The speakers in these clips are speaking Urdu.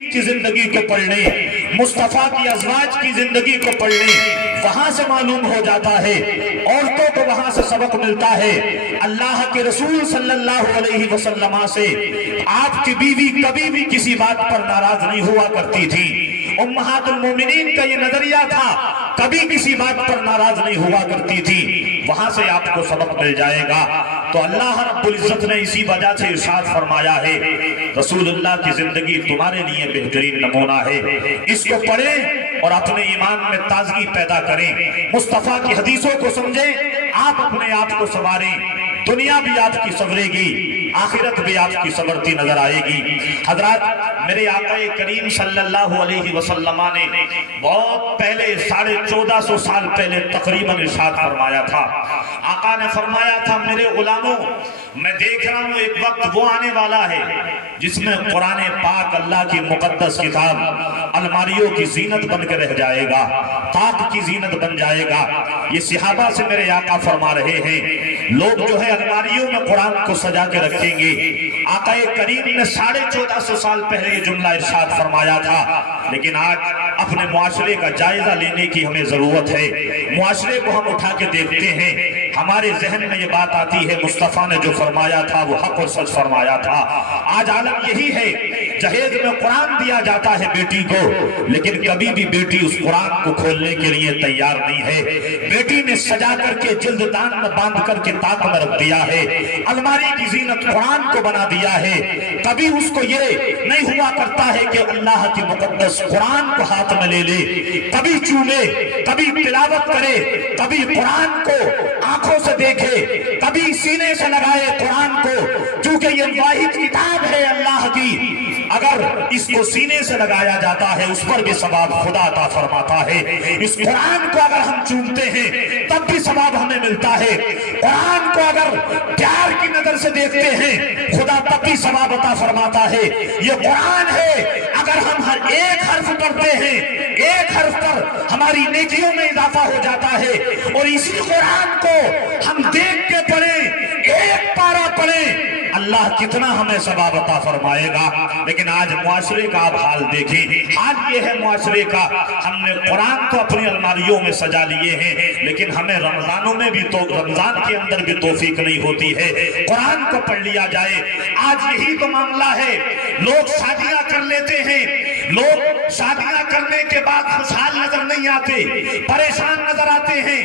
کی زندگی کو پڑھ لیں، مصطفیٰ کی ازواج کی زندگی کو پڑھ لیں، وہاں سے معلوم ہو جاتا ہے، عورتوں کو وہاں سے سبق ملتا ہے۔ اللہ کے رسول صلی اللہ علیہ وسلم سے آپ کی بیوی کبھی بھی کسی بات پر ناراض نہیں ہوا کرتی تھی۔ امہات المومنین کا یہ نظریہ تھا، کبھی کسی بات پر ناراض نہیں ہوا کرتی تھی۔ وہاں سے آپ کو سبق مل جائے گا۔ تو اللہ رب العزت نے اسی وجہ سے ارشاد فرمایا ہے، رسول اللہ کی زندگی تمہارے لیے بہترین نمونہ ہے، اس کو پڑھیں اور اپنے ایمان میں تازگی پیدا کریں، مصطفیٰ کی حدیثوں کو سمجھیں، آپ اپنے آپ کو سنواریں، دنیا بھی آپ کی سنورے گی، آخرت بھی آپ کی سنورتی نظر آئے گی۔ حضرات، میرے آقا کریم صلی اللہ علیہ وسلم نے بہت پہلے 1450 سال پہلے تقریباً ارشاد فرمایا تھا۔ آقا نے فرمایا تھا، میرے غلاموں، میں دیکھ رہا ہوں ایک وقت وہ آنے والا ہے جس میں قرآن پاک اللہ کی مقدس کتاب الماریوں کی زینت بن کے رہ جائے گا، طاق کی زینت بن جائے گا۔ یہ صحابہ سے میرے آقا فرما رہے ہیں، لوگ جو ہے الماریوں میں قرآن کو سجا کے رکھیں گے۔ آقا کریم نے 1450 سال پہلے یہ جملہ ارشاد فرمایا تھا، لیکن آج اپنے معاشرے کا جائزہ لینے کی ہمیں ضرورت ہے۔ معاشرے کو ہم اٹھا کے دیکھتے ہیں، ہمارے ذہن میں یہ بات آتی ہے، مصطفیٰ نے جو فرمایا تھا وہ حق اور سچ فرمایا تھا۔ آج عالم یہی ہے، جہیز میں قرآن دیا جاتا ہے بیٹی کو، لیکن کبھی بھی بیٹی اس قرآن کو کھولنے کے لیے تیار نہیں ہے۔ بیٹی نے سجا کر کے جلد دان میں باندھ کر کے طاق میں رکھ دیا ہے، الماری کی زینت قرآن کو بنا دیا ہے۔ کبھی اس کو یہ نہیں ہوا کرتا ہے کہ اللہ کی مقدس قرآن کو ہاتھ میں لے لے، کبھی چومے، کبھی تلاوت کرے، کبھی قرآن کو آنکھوں سے دیکھے، کبھی سینے سے لگائے قرآن کو، چونکہ یہ واحد کتاب ہے اللہ کی۔ اگر اس کو سینے سے لگایا جاتا ہے، اس پر بھی ثواب خدا عطا فرماتا ہے۔ اس قرآن کو اگر ہم چومتے ہیں تب بھی ثواب ہمیں ملتا ہے۔ قرآن کو اگر پیار کی نظر سے دیکھتے ہیں، خدا تب بھی ثواب عطا فرماتا ہے۔ یہ قرآن ہے، اگر ہم ہر ایک حرف پڑھتے ہیں، ایک حرف پر ہماری نیکیوں میں اضافہ ہو جاتا ہے۔ اور اسی قرآن کو ہم دیکھ کے پڑھیں، ایک پارہ پڑھیں، اللہ کتنا ہمیں ثواب عطا فرمائے گا۔ لیکن آج معاشرے کا آپ حال دیکھیں، حال یہ ہے معاشرے کا، ہم نے قرآن تو اپنی الماریوں میں سجا لیے ہیں، لیکن ہمیں رمضانوں میں بھی تو رمضان کے اندر بھی توفیق نہیں ہوتی ہے قرآن کو پڑھ لیا جائے۔ آج یہی تو معاملہ ہے، لوگ شادیاں کر لیتے ہیں، لوگ شادیاں کرنے کے بعد خوشحال نظر نہیں آتے، پریشان نظر آتے ہیں۔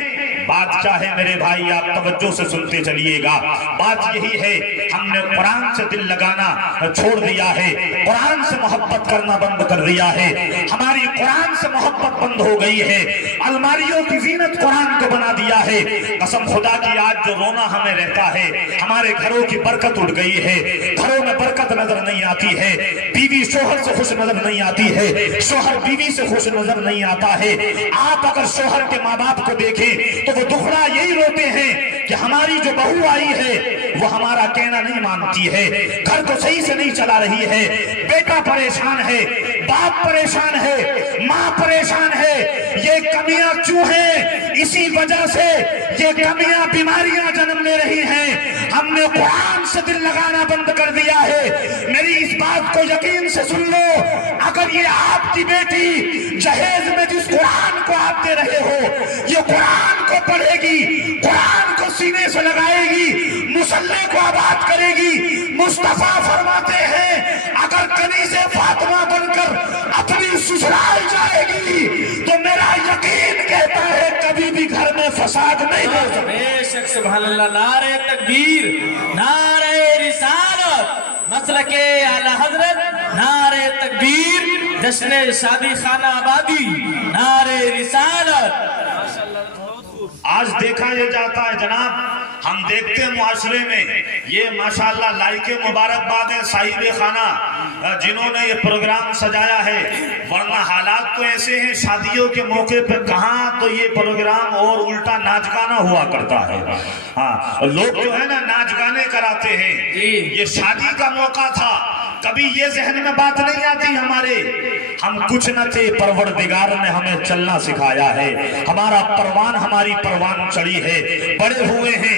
بات کیا ہے میرے بھائی، آپ توجہ سے سنتے چلیے گا، بات یہی ہے، ہم نے قرآن سے دل لگانا چھوڑ دیا ہے، قرآن سے محبت کرنا بند کر دیا ہے، ہماری قرآن سے محبت بند ہو گئی ہے، الماریوں کی زینت قرآن کو بنا دیا ہے۔ قسم خدا کی، آج جو رونا ہمیں رہتا ہے، ہمارے گھروں کی برکت اٹھ گئی ہے، گھروں میں برکت نظر نہیں آتی ہے، بیوی شوہر سے خوش نظر نہیں آتی ہے، شوہر بیوی سے خوش نظر نہیں آتا ہے۔ آپ اگر شوہر کے ماں باپ کو دیکھیں تو وہ دکھڑا یہی روتے ہیں کہ ہماری جو بہو آئی ہے وہ ہمارا کہنا نہیں مانتی ہے، گھر کو صحیح سے نہیں چلا رہی ہے، بیٹا پریشان ہے، باپ پریشان ہے، ماں پریشان ہے۔ یہ کمیاں کیوں ہیں؟ اسی وجہ سے یہ کمیاں بیماریاں جنم لے رہی ہیں، ہم نے قرآن سے دل لگانا بند کر دیا ہے۔ میری اس بات کو یقین سے سن لو، اگر یہ آپ کی بیٹی جہیز میں جس قرآن کو آپ دے رہے ہو، یہ قرآن کو پڑھے گی، قرآن کو سینے سے لگائے گی، مصلی کو آباد کرے گی، مصطفیٰ فرماتے ہیں اگر کنیز فاطمہ بن کر اپنی سسرال جائے گی تو میرا یقین کہتا ہے کبھی بھی گھر میں فساد نہیں ہو سکتا۔ بے شک سبحان اللہ، نعرہ تکبیر، نعرہ رسالت، مسلک اعلی حضرت، نعرہ تکبیر، جشن شادی خانہ آبادی، نعرہ رسالت۔ آج دیکھا یہ جاتا ہے جناب، ہم دیکھتے ہیں معاشرے میں، یہ ماشاءاللہ لائق مبارکباد ہے صاحب خانہ جنہوں نے یہ پروگرام سجایا ہے، ورنہ حالات تو ایسے ہیں شادیوں کے موقع پہ کہاں تو یہ پروگرام اور الٹا ناچ گانا ہوا کرتا ہے۔ ہاں، لوگ جو ہے نا ناچ گانے کراتے ہیں، یہ شادی کا موقع تھا، کبھی یہ ذہن میں بات نہیں آتی ہمارے، ہم کچھ نہ تھے، پروردگار نے ہمیں چلنا سکھایا ہے، ہمارا پروان ہماری پروان چڑھی ہے، بڑے ہوئے ہیں،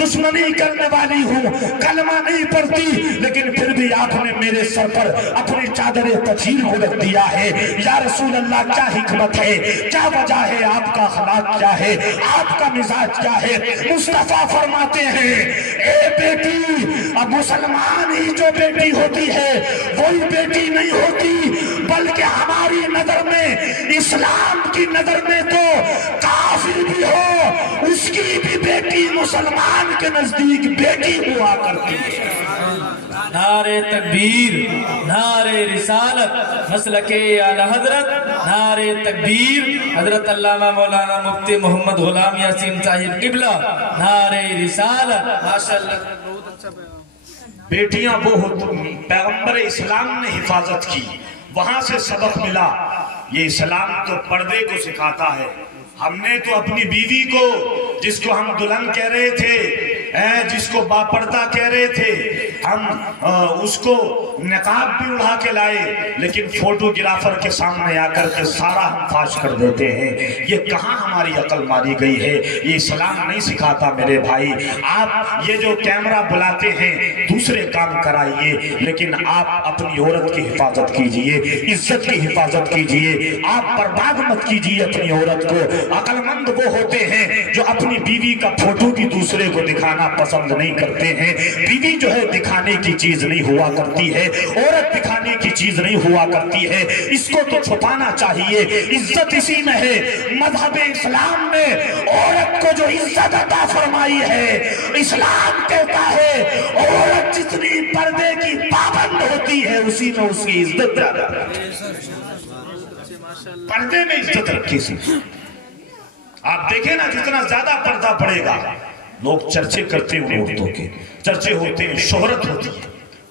دشمنی کرنے والی ہوں، کلمہ نہیں پڑھتی، لیکن پھر بھی آپ نے میرے سر پر اپنی چادر تطہیر کو رکھ دیا ہے۔ یا رسول اللہ کیا حکمت ہے، کیا وجہ ہے، آپ کا اخلاق کیا ہے، آپ کا مزاج کیا ہے؟ مصطفیٰ فرماتے ہیں اے بیٹی، اب مسلمان ہی جو بیٹی ہوتی ہے وہی بیٹی نہیں ہوتی، بلکہ ہماری نظر میں، اسلام کی نظر میں تو کافر بھی ہو اس کی بھی بیٹی مسلمان کے نزدیک بیٹی ہوا کرتی ہے۔ نعرہ تکبیر، نعرہ رسالت، مسلک اعلی حضرت، نعرہ تکبیر، حضرت علامہ مولانا مفتی محمد غلام یاسین صاحب قبلہ، نعرہ رسالت، ماشاءاللہ۔ بیٹیاں وہ ہوتی، پیغمبر اسلام نے حفاظت کی، وہاں سے سبق ملا۔ یہ اسلام تو پردے کو سکھاتا ہے۔ ہم نے تو اپنی بیوی کو، جس کو ہم دلہن کہہ رہے تھے، جس کو باپردہ کہہ رہے تھے، ہم اس کو نقاب بھی اڑا کے لائے، لیکن فوٹوگرافر کے سامنے آ کر کے سارا ہم فاش کر دیتے ہیں۔ یہ کہاں ہماری عقل ماری گئی ہے؟ یہ اسلام نہیں سکھاتا میرے بھائی۔ آپ یہ جو کیمرہ بلاتے ہیں دوسرے کام کرائیے، لیکن آپ اپنی عورت کی حفاظت کیجئے، عزت کی حفاظت کیجئے، آپ برباد مت کیجئے اپنی عورت کو۔ عقل مند وہ ہوتے ہیں جو اپنی بیوی کا فوٹو بھی دوسرے کو دکھانا پسند نہیں کرتے ہیں۔ بیوی جو ہے دکھانے کی چیز نہیں ہوا کرتی ہے، عورت دکھانے کی چیز نہیں ہوا کرتی ہے، اس کو تو چھپانا چاہیے۔ عزت اسی میں ہے۔ مذہب اسلام نے عورت کو جو عزت عطا فرمائی ہے، اسلام کہتا ہے عورت جتنی پردے کی پابند ہوتی ہے اسی میں اس کی عزت زیادہ ہے۔ پردے میں عزت رکھی سی۔ آپ دیکھیں نا، جتنا زیادہ پردہ پڑے گا لوگ چرچے کرتے ہیں عورتوں کے، چرچے ہوتے ہیں، شہرت ہوتی ہے۔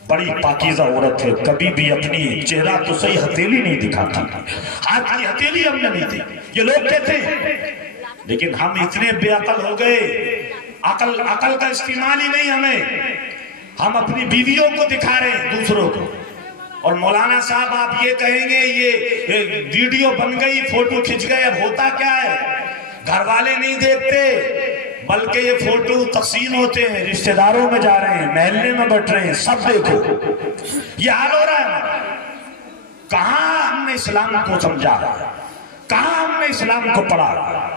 بڑی پاکیزہ عورت ہے، کبھی بھی اپنی چہرہ تو صحیح ہتھیلی نہیں دکھاتی، ہاتھ کی ہتھیلی ہم نے نہیں دی، یہ لوگ کہتے ہیں۔ لیکن ہم اتنے بے عقل ہو گئے، عقل کا استعمال ہی نہیں ہمیں۔ ہم اپنی بیویوں کو دکھا رہے ہیں دوسروں کو۔ اور مولانا صاحب آپ یہ کہیں گے یہ ویڈیو بن گئی، فوٹو کھنچ گئے، اب ہوتا کیا ہے؟ گھر والے نہیں دیکھتے، بلکہ یہ فوٹو تقسیم ہوتے ہیں، رشتہ داروں میں جا رہے ہیں، محلے میں بٹ رہے ہیں، سب دیکھو۔ یہ حال ہو رہا ہے۔ کہاں ہم نے اسلام کو سمجھا، کہاں ہم نے اسلام کو پڑھا؟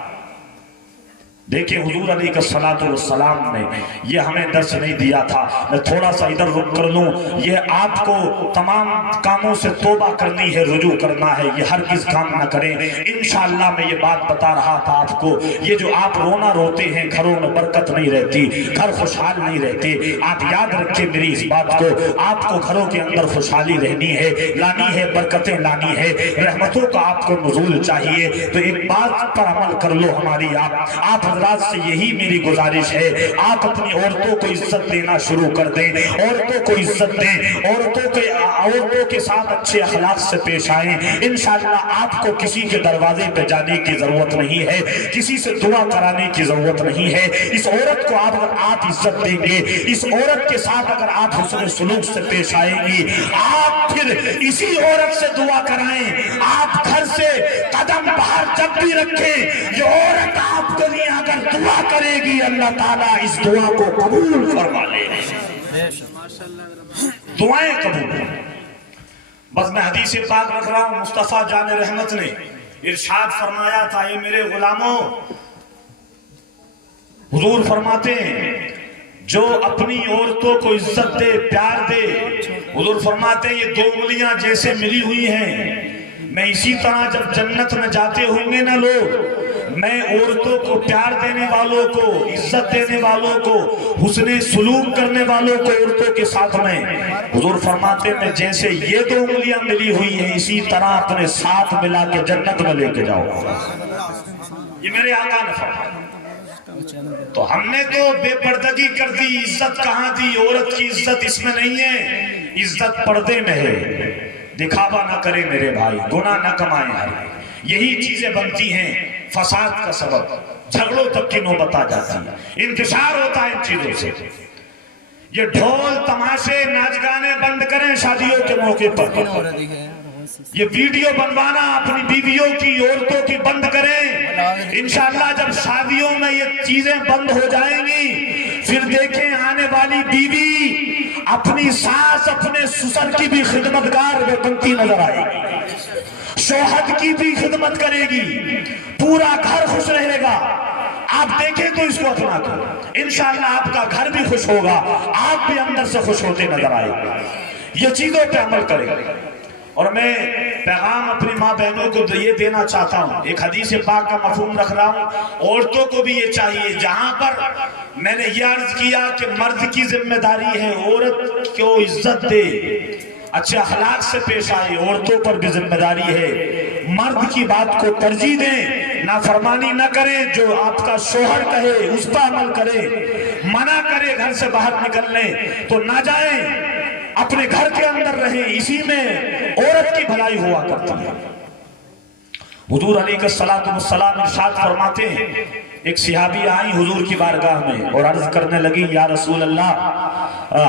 دیکھیں حضور علیہ السلام نے یہ ہمیں درس نہیں دیا تھا۔ میں تھوڑا سا ادھر رک کر لوں۔ یہ آپ کو تمام کاموں سے توبہ کرنی ہے، رجوع کرنا ہے، یہ ہرگز کام نہ کریں۔ انشاءاللہ میں یہ بات بتا رہا تھا آپ کو، یہ جو آپ رونا روتے ہیں، گھروں میں برکت نہیں رہتی، گھر خوشحال نہیں رہتے۔ آپ یاد رکھیں میری اس بات کو، آپ کو گھروں کے اندر خوشحالی رہنی ہے، لانی ہے، برکتیں لانی ہے، رحمتوں کا آپ کو نزول چاہیے، تو ایک بات پر عمل کر لو ہماری۔ آپ حضرات سے یہی میری گزارش ہے، آپ اپنی عورتوں کو عزت دینا شروع کر دیں، عورتوں کو عزت دیں، عورتوں کے ساتھ اچھے اخلاق سے پیش آئیں۔ انشاءاللہ آپ کو کسی کے دروازے پہ جانے کی ضرورت نہیں ہے، کسی سے دعا کرانے کی ضرورت نہیں ہے۔ اس عورت کو اگر آپ عزت دیں گے، اس عورت کے ساتھ اگر آپ حسن سلوک سے پیش آئیں گی، آپ پھر اسی عورت سے دعا کرائیں۔ آپ گھر سے قدم باہر جب بھی رکھیں، یہ عورت آپ کے لیے اگر دعا کرے گی، اللہ تعالیٰ اس دعا کو قبول فرما لے گا۔ دعائیں قبول۔ بس میں حدیث پاک رکھ رہا ہوں، مصطفیٰ جان رحمت نے ارشاد فرمایا تھا، اے میرے غلاموں، حضور فرماتے ہیں جو اپنی عورتوں کو عزت دے، پیار دے، حضور فرماتے ہیں یہ دو انگلیاں جیسے ملی ہوئی ہیں، میں اسی طرح جب جنت میں جاتے ہوں گے نا لوگ، میں عورتوں کو پیار دینے والوں کو، عزت دینے والوں کو، حسن سلوک کرنے والوں کو عورتوں کے ساتھ میں، حضور فرماتے ہیں جیسے یہ دو انگلیاں ملی ہوئی ہیں اسی طرح اپنے ساتھ ملا کے جنت میں لے کے جاؤ۔ یہ میرے آقا نے فرمایا۔ تو ہم نے تو بے پردگی کر دی، عزت کہاں دی؟ عورت کی عزت اس میں نہیں ہے، عزت پردے میں ہے۔ دکھاوا نہ کرے میرے بھائی، گناہ نہ کمائیں، یہی چیزیں بنتی ہیں فساد کا سبب، جھگڑوں تک کی نوبت آ جاتی ہے، انتشار ہوتا ہے ان چیزوں سے۔ یہ ڈھول تماشے ناچ گانے بند کریں شادیوں کے موقع پر، یہ ویڈیو بنوانا اپنی بیویوں کی، عورتوں کی بند کریں۔ انشاءاللہ جب شادیوں میں یہ چیزیں بند ہو جائیں گی پھر دیکھیں آنے والی بیوی اپنی ساس اپنے سسر کی بھی خدمتگار بنتی نظر آئے گی، شوہر کی بھی خدمت کرے گی، پورا گھر خوش رہے گا۔ آپ دیکھیں تو اس کو اپنا کرو، انشاءاللہ آپ کا گھر بھی خوش ہوگا، آپ بھی اندر سے خوش ہوتے نظر آئے گا۔ یہ چیزوں پہ عمل کریں۔ اور میں پیغام اپنی ماں بہنوں کو یہ دینا چاہتا ہوں، ایک حدیث پاک کا مفہوم رکھ رہا ہوں، عورتوں کو بھی یہ چاہیے، جہاں پر میں نے یہ عرض کیا کہ مرد کی ذمہ داری ہے عورت کو عزت دے، اچھے اخلاق سے پیش آئے، عورتوں پر بھی ذمہ داری ہے مرد کی بات کو ترجیح دیں، نافرمانی نہ کریں، جو آپ کا شوہر کہے اس پر عمل کریں، منع کرے گھر سے باہر نکلنے تو نہ جائیں، اپنے گھر کے اندر رہیں، اسی میں عورت کی بھلائی ہوا کرتی ہے۔ حضور علیہ السلام ارشاد فرماتے ہیں، ایک صحابی آئی حضور کی بارگاہ میں اور عرض کرنے لگی، یا رسول اللہ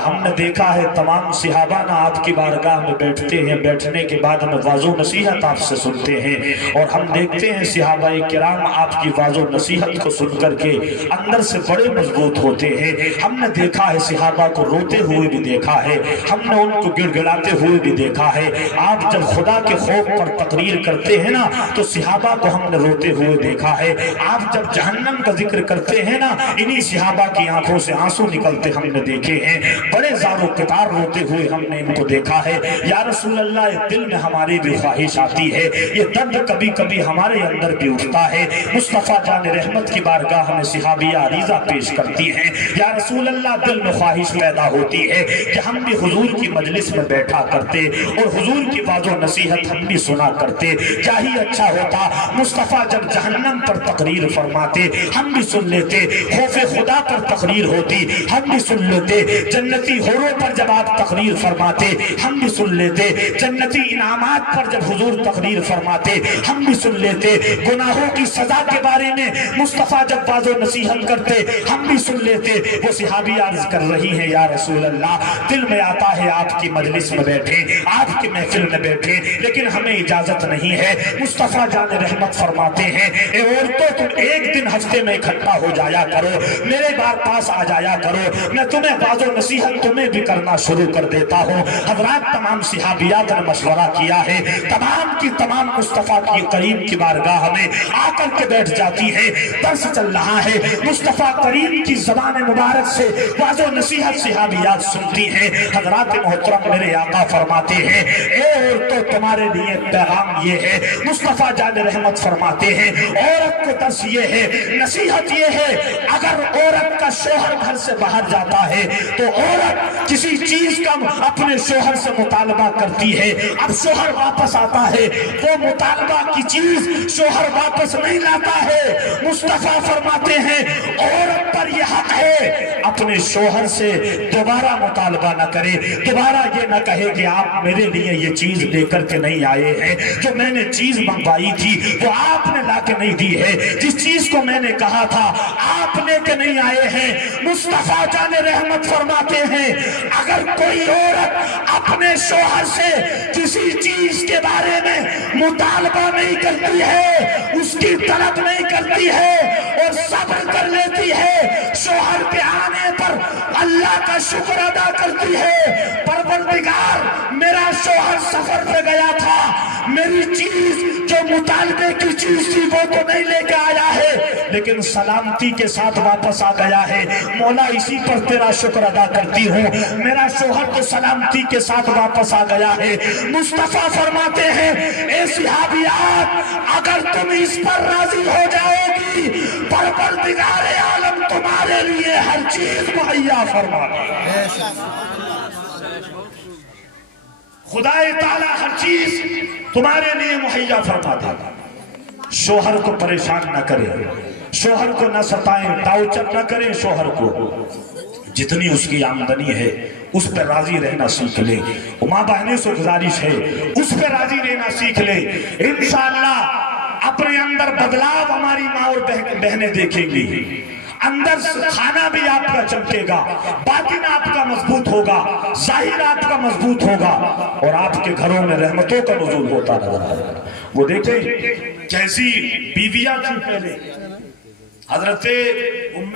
ہم نے دیکھا ہے تمام صحابہ نہ آپ کی بارگاہ میں بیٹھتے ہیں، بیٹھنے کے بعد ہمیں واضح و نصیحت آپ سے سنتے ہیں، اور ہم دیکھتے ہیں صحابہ کرام آپ کی واضح و نصیحت کو سن کر کے اندر سے بڑے مضبوط ہوتے ہیں، ہم نے دیکھا ہے صحابہ کو روتے ہوئے بھی دیکھا ہے، ہم نے ان کو گڑ گڑاتے ہوئے بھی دیکھا ہے، آپ جب خدا کے خوف پر تقریر کرتے ہیں نا تو صحابہ کو ہم نے روتے ہوئے دیکھا ہے، آپ جب جہنم کا ذکر کرتے ہیں نا انہی صحابہ کی آنکھوں سے آنسو نکلتے ہم نے دیکھے ہیں، بڑے زار و قطار روتے ہوئے ہم نے ان کو دیکھا ہے۔ یا رسول اللہ یہ دل میں ہماری بھی خواہش آتی ہے، یہ درد کبھی کبھی ہمارے اندر بھی اٹھتا ہے۔ مصطفیٰ جان رحمت کی بارگاہ ہمیں صحابیہ عریضہ پیش کرتی ہیں، یا رسول اللہ دل میں خواہش پیدا ہوتی ہے کہ ہم بھی حضور کی مجلس میں بیٹھا کرتے اور حضور کی واضح و نصیحت ہم بھی سنا کرتے، کیا ہی اچھا ہوتا مصطفیٰ جب جہنم پر تقریر فرماتے ہم بھی سن لیتے، خوف خدا پر تقریر ہوتی ہم بھی سن لیتے، جنتی حوروں پر جب آپ تقریر فرماتے ہم بھی سن لیتے، جنتی انعامات پر جب حضور تقریر فرماتے ہم بھی سن لیتے، گناہوں کی سزا کے بارے میں مصطفیٰ جب واضح و نصیحت کرتے ہم بھی سن لیتے۔ وہ صحابی عرض کر رہی ہیں، یا رسول اللہ دل میں آتا ہے آپ کی مجلس میں بیٹھے، آپ کی محفل میں بیٹھے، لیکن ہمیں اجازت نہیں ہے۔ مصطفیٰ جان رحمت فرماتے ہیں، اے عورتوں تم ایک دن ہفتے میں اکٹھا ہو جایا کرو، میرے بار پاس آ جایا کرو، میں تمہیں واضح و نصیحت تمہیں بھی کرنا شروع کر دیتا ہوں۔ حضرات تمام صحابیات نے مشورہ کیا ہے، تمام کی تمام مصطفیٰ کی کریم کی بارگاہ میں آ کر کے بیٹھ جاتی ہے، درس چل رہا ہے، مصطفیٰ کریم کی زبان مبارک سے واضح و نصیحت صحابیات سنتی ہیں۔ حضرات محترم میرے آقا فرماتے ہیں، اے عورتوں تمہارے لیے پیغام یہ ہے، مصطفیٰ جان رحمت فرماتے ہیں عورت کو درس یہ ہے، نصیحت یہ ہے، اگر عورت کا شوہر گھر سے باہر جاتا ہے تو عورت کسی چیز کا اپنے شوہر سے مطالبہ کرتی ہے، اب شوہر واپس آتا ہے وہ مطالبہ کی چیز شوہر واپس نہیں لاتا ہے، مصطفیٰ فرماتے ہیں عورت پر یہ حق ہے اپنے شوہر سے دوبارہ مطالبہ نہ کرے، دوبارہ یہ نہ کہے کہ آپ میرے لیے یہ چیز لے کر کے نہیں آئے ہیں، جو میں نے چیز منگوائی تھی وہ آپ نے لا کے نہیں دی ہے، جس چیز کو میں نے کہا تھا آپ لے کے نہیں آئے ہیں۔ مصطفیٰ جان رحمت فرماتے ہیں اگر کوئی عورت اپنے شوہر سے کسی چیز کے بارے میں مطالبہ نہیں کرتی ہے، اس کی طلب نہیں کرتی ہے اور صبر کر لیتی ہے، شوہر کے آنے پر اللہ کا شکر ادا کرتی ہے، پروردگار میرا شوہر سفر پہ گیا تھا، میری چیز جو مطالبے کی چیز تھی وہ تو نہیں لے کے آیا ہے لیکن سلامتی کے ساتھ واپس آ گیا ہے، مولا اسی پر تیرا شکر ادا کرتی ہوں، میرا شوہر تو سلامتی کے ساتھ واپس آ گیا ہے۔ مصطفیٰ فرماتے ہیں اے صحابیات اگر تم اس پر راضی ہو جاؤ گی پروردگار عالم تمہارے لیے ہر چیز مہیا فرما دے، خدا تعالی ہر چیز تمہارے لیے مہیا فرما دے۔ شوہر کو پریشان نہ کرے، شوہر کو نہ ستائیں، ٹاؤچر نہ کریں، شوہر کو جتنی اس کی آمدنی ہے اس پہ راضی رہنا سیکھ لے، ماں بہنوں سے گزارش ہے اس پہ راضی رہنا سیکھ لے، انشاءاللہ اپنے اندر بدلاؤ ہماری ماں اور بہنیں دیکھیں گی، اندر کھانا بھی آپ کا چمکے گا، باطن آپ کا مضبوط ہوگا، ظاہر آپ کا مضبوط ہوگا اور آپ کے گھروں میں رحمتوں کا نزول ہوتا نظر آئے گا۔ وہ دیکھیں کیسی بیویاں تھیں پہلے، حضرت ام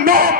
9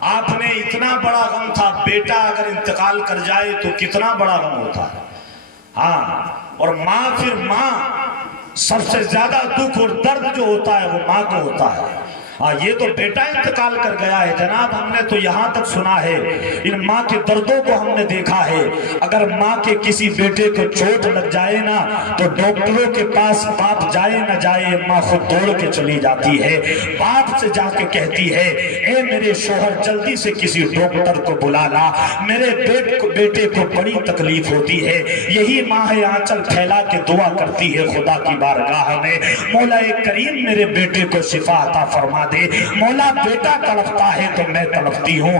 آپ نے اتنا بڑا غم تھا، بیٹا اگر انتقال کر جائے تو کتنا بڑا غم ہوتا ہے. ہاں، اور ماں، پھر ماں سب سے زیادہ دکھ اور درد جو ہوتا ہے وہ ماں کو ہوتا ہے. ہاں، یہ تو بیٹا انتقال کر گیا ہے جناب، ہم نے تو یہاں تک سنا ہے، ان ماں کے دردوں کو ہم نے دیکھا ہے. اگر ماں کے کسی بیٹے کو چوٹ لگ جائے نا تو ڈاکٹروں کے پاس باپ جائے نہ جائے، ماں خود دوڑ کے چلی جاتی ہے، باپ سے جا کے کہتی ہے اے میرے شوہر جلدی سے کسی ڈاکٹر کو بلا لا، میرے بیٹے کو بڑی تکلیف ہوتی ہے. یہی ماں ہے آنچل پھیلا کے دعا کرتی ہے خدا کی بارگاہ میں، مولا کریم میرے بیٹے کو شفا عطا فرما دے. مولا بیٹا تڑپتا ہے تو میں تڑپتی ہوں،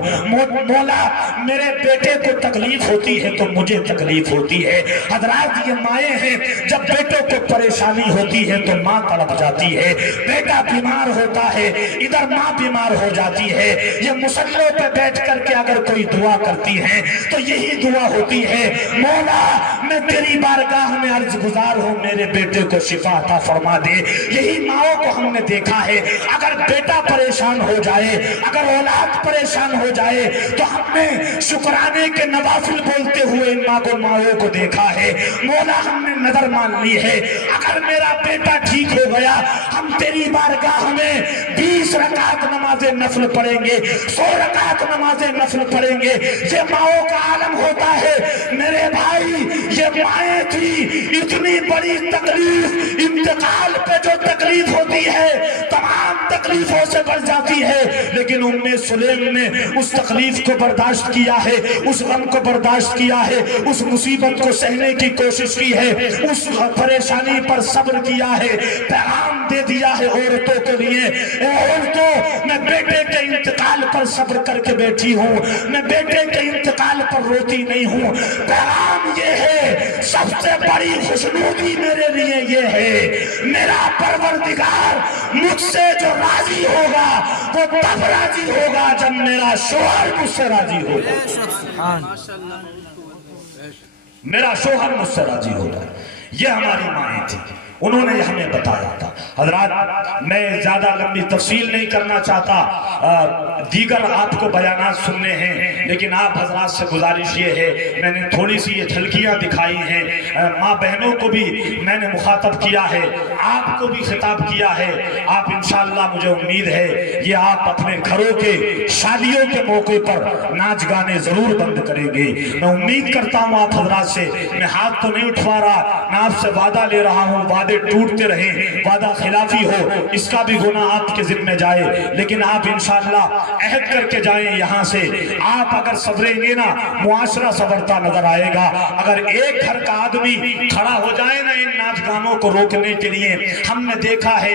مولا میرے بیٹے کو تکلیف ہوتی ہے تو مجھے تکلیف ہوتی ہے. حضرات یہ مائیں ہیں، جب بیٹوں کو پریشانی ہوتی ہے تو ماں تڑپ جاتی ہے. بیٹا بیمار ہوتا ہے ادھر ماں بیمار ہو جاتی ہے. یہ مصلوں پہ بیٹھ کر کے اگر کوئی دعا کرتی ہے تو یہی دعا ہوتی ہے، مولا میں تیری بارگاہ میں عرض گزار ہوں میرے بیٹے کو شفا عطا فرما دے. یہی ماؤں کو ہم نے دیکھا ہے، اگر بیٹا پریشان ہو جائے، اگر اولاد پریشان ہو جائے تو ہم نے شکرانے کے نوافل بولتے ہوئے ان ماؤں کو دیکھا ہے. مولا ہم نے نظر مان لی ہے، اگر میرا بیٹا ٹھیک ہو گیا ہم تیری بارگاہ میں 20 رکعت نماز نفل پڑھیں گے، 100 رکعت نماز نفل پڑھیں گے. یہ ماؤں کا عالم ہوتا ہے. میرے بھائی یہ مائیں تھی، اتنی بڑی تکلیف، انتقال پہ جو تکلیف ہوتی ہے تمام تکلیفوں سے بڑھ جاتی ہے، لیکن ام سلیم نے اس تکلیف کو برداشت کیا ہے، اس غم کو برداشت کیا ہے، اس مصیبت کو سہنے کی کوشش کی ہے، اس پریشانی پر صبر کیا ہے. پیغام دے دیا ہے عورتوں کے لیے، اے عورتوں میں بیٹے کے انتقال پر صبر کر کے بیٹھی ہوں، میں بیٹے کے انتقال پر روتی نہیں ہوں. پیغام یہ ہے، سب سے بڑی خوشنودی میرے لیے یہ ہے، میرا پروردگار مجھ سے جو راضی ہوگا وہ تب راضی ہوگا جب میرا شوہر مجھ سے راضی ہوگا. میرا شوہر مجھ سے راضی ہوگا. یہ ہماری مائیں تھی، انہوں نے ہمیں بتایا تھا. حضرات میں زیادہ لمبی تفصیل نہیں کرنا چاہتا، دیگر آپ کو بیانات سننے ہیں، لیکن آپ حضرات سے گزارش یہ ہے، میں نے تھوڑی سی یہ جھلکیاں دکھائی ہیں. ماں بہنوں کو بھی میں نے مخاطب کیا ہے، آپ کو بھی خطاب کیا ہے. آپ انشاءاللہ مجھے امید ہے یہ آپ اپنے گھروں کے شادیوں کے موقع پر ناچ گانے ضرور بند کریں گے. میں امید کرتا ہوں آپ حضرات سے، میں ہاتھ تو نہیں اٹھوا رہا، میں آپ سے وعدہ لے رہا ہوں، وعدے ٹوٹتے رہیں، وعدہ خلافی ہو اس کا بھی گناہ آپ کے ذمہ جائے، لیکن آپ انشاءاللہ عہد کر کے جائیں یہاں سے. آپ اگر صبریں گے نا معاشرہ صبرتا نظر آئے گا. اگر ایک گھر کا آدمی کھڑا ہو جائے نا ان ناچ گانوں کو روکنے کے لیے، ہم نے دیکھا ہے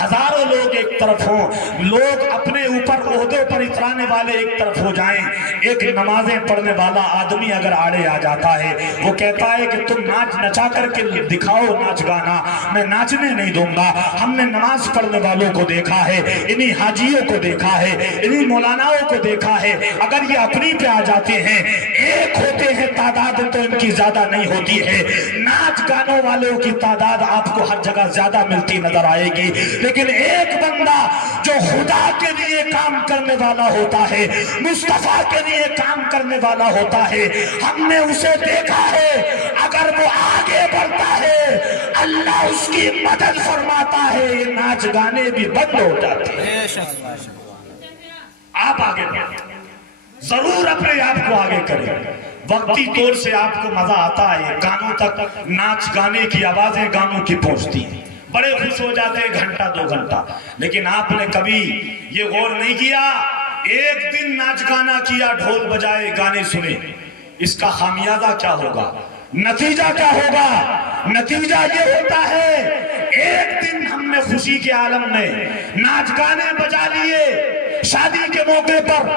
ہزاروں لوگ ایک طرف ہوں، لوگ اپنے اوپر عہدوں پر اترانے والے ایک طرف ہو جائیں، ایک نمازیں پڑھنے والا آدمی اگر آڑے آ جاتا ہے وہ کہتا ہے کہ تم ناچ نچا کر کے دکھاؤ ناچ گانا، میں ناچنے نہیں دوں گا. ہم نے نماز پڑھنے والوں کو دیکھا ہے، انہی حاجیوں کو دیکھا ہے، انہی مولاناؤں کو دیکھا ہے، اگر یہ اپنی پہ آ جاتے ہیں، ایک ہوتے ہیں تعداد تو ان کی زیادہ نہیں ہوتی ہے. ناچ گانوں والوں کی تعداد آپ کو ہر جگہ زیادہ ملتی نظر آئے گی، لیکن ایک بندہ جو خدا کے لیے کام کرنے والا ہوتا ہے، مصطفیٰ کے لیے کام کرنے والا ہوتا ہے، ہم نے اسے دیکھا ہے، اگر وہ آگے بڑھتا ہے اللہ اس کی مدد فرماتا ہے، یہ ناچ گانے بھی بند ہو جاتے ہیں. آپ آگے بڑھیں، ضرور اپنے آپ کو آگے کریں. وقتی طور سے آپ کو مزہ آتا ہے، گانوں تک ناچ گانے کی آوازیں گانوں کی پہنچتی ہیں، بڑے خوش ہو جاتے ہیں گھنٹہ 2 گھنٹہ. لیکن آپ نے کبھی یہ غور نہیں کیا، ایک دن ناچ گانا کیا، ڈھول بجائے، گانے سنے، اس کا خامیازہ کیا ہوگا، نتیجہ کیا ہوگا؟ نتیجہ یہ ہوتا ہے ایک دن ہم نے خوشی کے عالم میں ناچ گانے بجا لیے، شادی کے موقع پر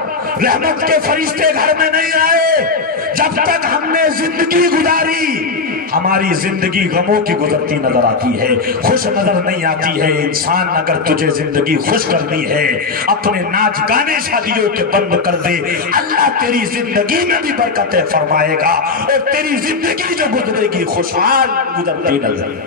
رحمت کے فرشتے گھر میں نہیں آئے، جب تک ہم نے زندگی گزاری ہماری زندگی غموں کی گزرتی نظر آتی ہے، خوش نظر نہیں آتی ہے. انسان اگر تجھے زندگی خوش کرنی ہے اپنے ناچ گانے شادیوں کے بند کر دے، اللہ تیری زندگی میں بھی برکتیں فرمائے گا اور تیری زندگی جو گزرے گی خوشحال گزرتی نظر،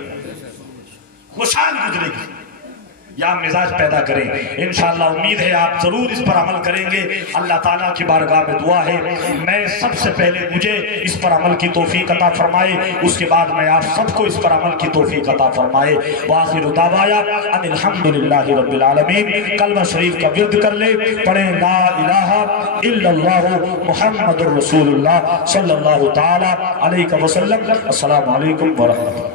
خوشحال گزرے گی. یا مزاج پیدا کریں. انشاءاللہ امید ہے آپ ضرور اس پر عمل کریں گے. اللہ تعالیٰ کی بارگاہ میں دعا ہے میں سب سے پہلے مجھے اس پر عمل کی توفیق عطا فرمائے, اس کے بعد میں آپ سب کو اس پر عمل کی توفیق عطا فرمائے. وآخر دعوایا ان الحمدللہ رب العالمین. کلمہ شریف کا ورد کر لے, پڑھیں لا الہ الا اللہ محمد الرسول اللہ صلی اللہ تعالی علیہ وسلم. السلام علیکم ورحمۃ اللہ.